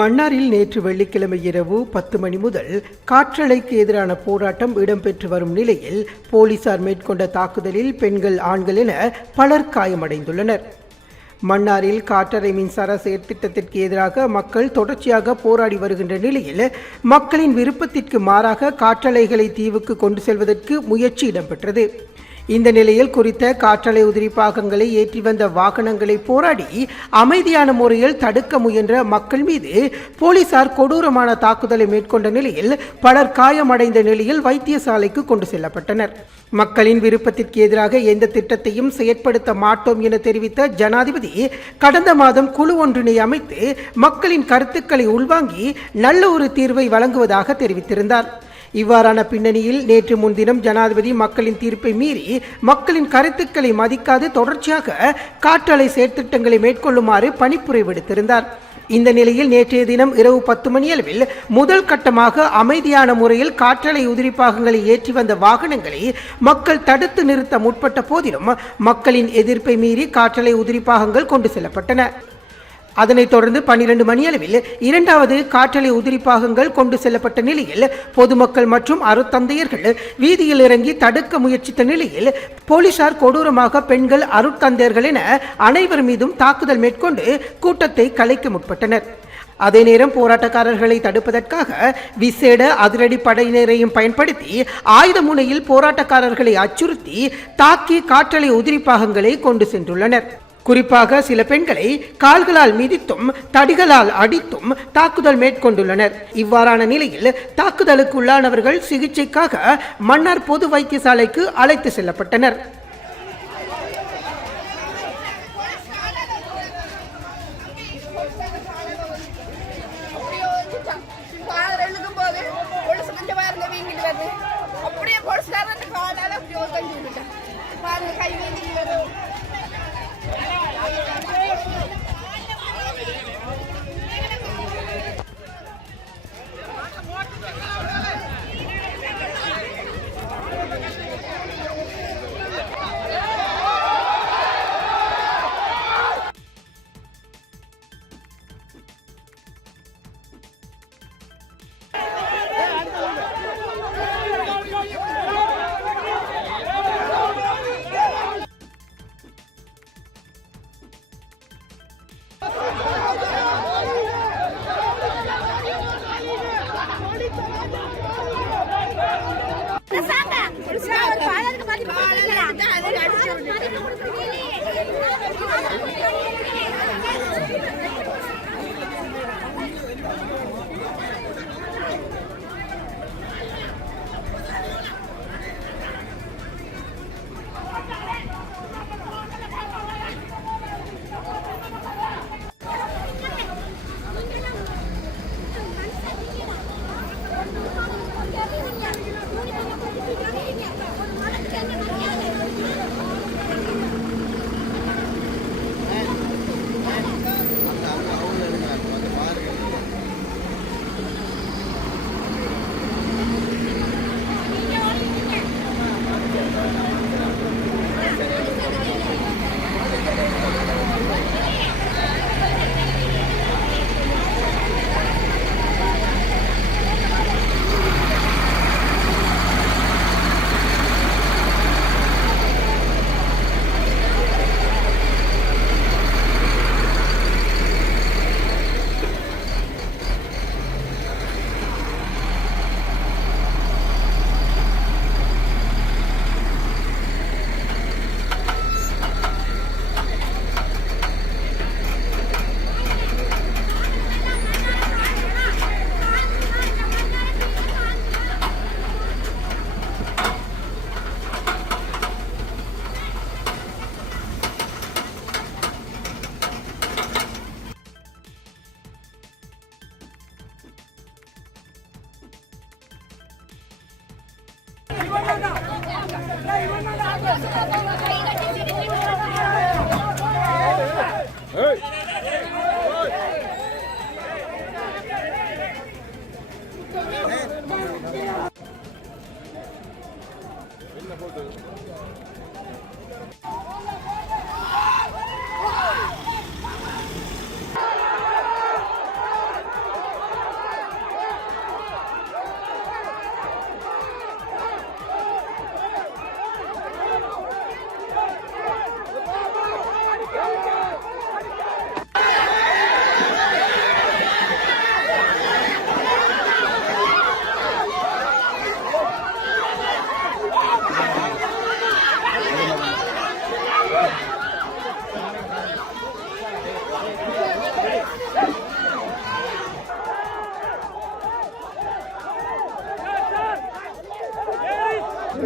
மன்னாரில் நேற்று வெள்ளிக்கிழமை இரவு 10 மணி முதல் காற்றலைக்கு எதிரான போராட்டம் இடம்பெற்று வரும் நிலையில் போலீசார் மேற்கொண்ட தாக்குதலில் பெண்கள், ஆண்கள் என பலர் காயமடைந்துள்ளனர். மன்னாரில் காற்றலை மின்சார செயற்திட்டத்திற்கு எதிராக மக்கள் தொடர்ச்சியாக போராடி வருகின்ற நிலையில் மக்களின் விருப்பத்திற்கு மாறாக காற்றலைகளை தீவுக்கு கொண்டு செல்வதற்கு முயற்சி இடம்பெற்றது. இந்த நிலையில் குறித்த காற்றலை உதிரி பாகங்களை ஏற்றி வந்த வாகனங்களை போராடி அமைதியான முறையில் தடுக்க முயன்ற மக்கள் மீது போலீசார் கொடூரமான தாக்குதலை மேற்கொண்ட நிலையில் பலர் காயமடைந்த நிலையில் வைத்தியசாலைக்கு கொண்டு செல்லப்பட்டனர். மக்களின் விருப்பத்திற்கு எதிராக எந்த திட்டத்தையும் செயற்படுத்த மாட்டோம் என தெரிவித்த ஜனாதிபதி கடந்த மாதம் குழு ஒன்றினை அமைத்து மக்களின் கருத்துக்களை உள்வாங்கி நல்ல ஒரு தீர்வை வழங்குவதாக தெரிவித்திருந்தார். இவ்வாறான பின்னணியில் நேற்று முன்தினம் ஜனாதிபதி மக்களின் தீர்ப்பை மீறி மக்களின் கருத்துக்களை மதிக்காது தொடர்ச்சியாக காற்றலை செயற்திட்டங்களை மேற்கொள்ளுமாறு பணிப்புரை விடுத்திருந்தார். இந்த நிலையில் நேற்றைய தினம் இரவு 10 மணியளவில் முதல் கட்டமாக அமைதியான முறையில் காற்றலை உதிரி பாகங்களை ஏற்றி வந்த வாகனங்களை மக்கள் தடுத்து நிறுத்த முற்பட்ட போதிலும் மக்களின் எதிர்ப்பை மீறி காற்றலை உதிரி பாகங்கள் கொண்டு செல்லப்பட்டன. அதனைத் தொடர்ந்து 12 மணியளவில் இரண்டாவது காற்றலை உதிரி பாகங்கள் கொண்டு செல்லப்பட்ட நிலையில் பொதுமக்கள் மற்றும் அருட்தந்தையர்கள் வீதியில் இறங்கி தடுக்க முயற்சித்த நிலையில் போலீசார் கொடூரமாக பெண்கள், அருட்தந்தையர்கள் என அனைவர் மீதும் தாக்குதல் மேற்கொண்டு கூட்டத்தை கலைக்க முற்பட்டனர். அதே நேரம் போராட்டக்காரர்களை தடுப்பதற்காக விசேட அதிரடி படையினரையும் பயன்படுத்தி ஆயுத முனையில் போராட்டக்காரர்களை அச்சுறுத்தி தாக்கி காற்றலை உதிரி பாகங்களை கொண்டு சென்றுள்ளனர். குறிப்பாக சில பெண்களை கால்களால் மிதித்தும் தடிகளால் அடித்தும் தாக்குதல் மேற்கொண்டுள்ளனர். இவ்வாறான நிலையில் தாக்குதலுக்கு உள்ளானவர்கள் சிகிச்சைக்காக மன்னார் பொது வைத்தியசாலைக்கு அழைத்து செல்லப்பட்டனர்.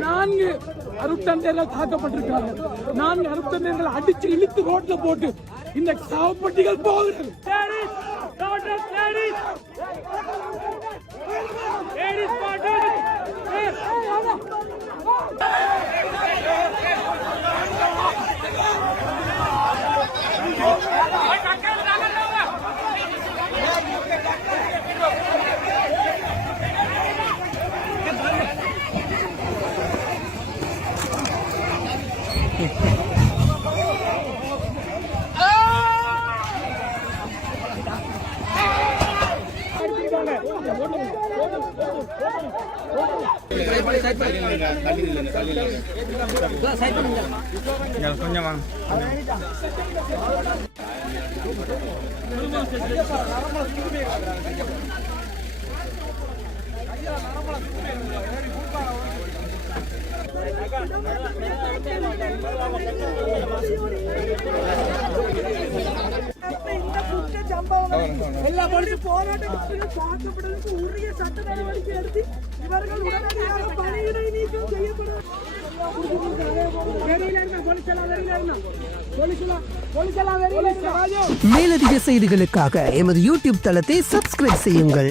4 அருட்தந்தையர்கள் தாக்கப்பட்டிருக்காங்க. 4 அருட்தந்தையர்கள் அடிச்சு இழுத்து ரோட்ல போட்டு இந்த சாவப்பட்டிகள் போகிறது. கொஞ்சம் வாங்க. எல்லா போலீஸ் போராட்டத்திலும் தாக்கப்படுவதற்கு உரிய சட்ட நடவடிக்கை எடுத்து இவர்கள் உடனடியாக பணியிடை நீக்கம் செய்யப்படும். மேலதிக செய்திகளுக்காக எமது யூடியூப் தளத்தை சப்ஸ்கிரைப் செய்யுங்கள்.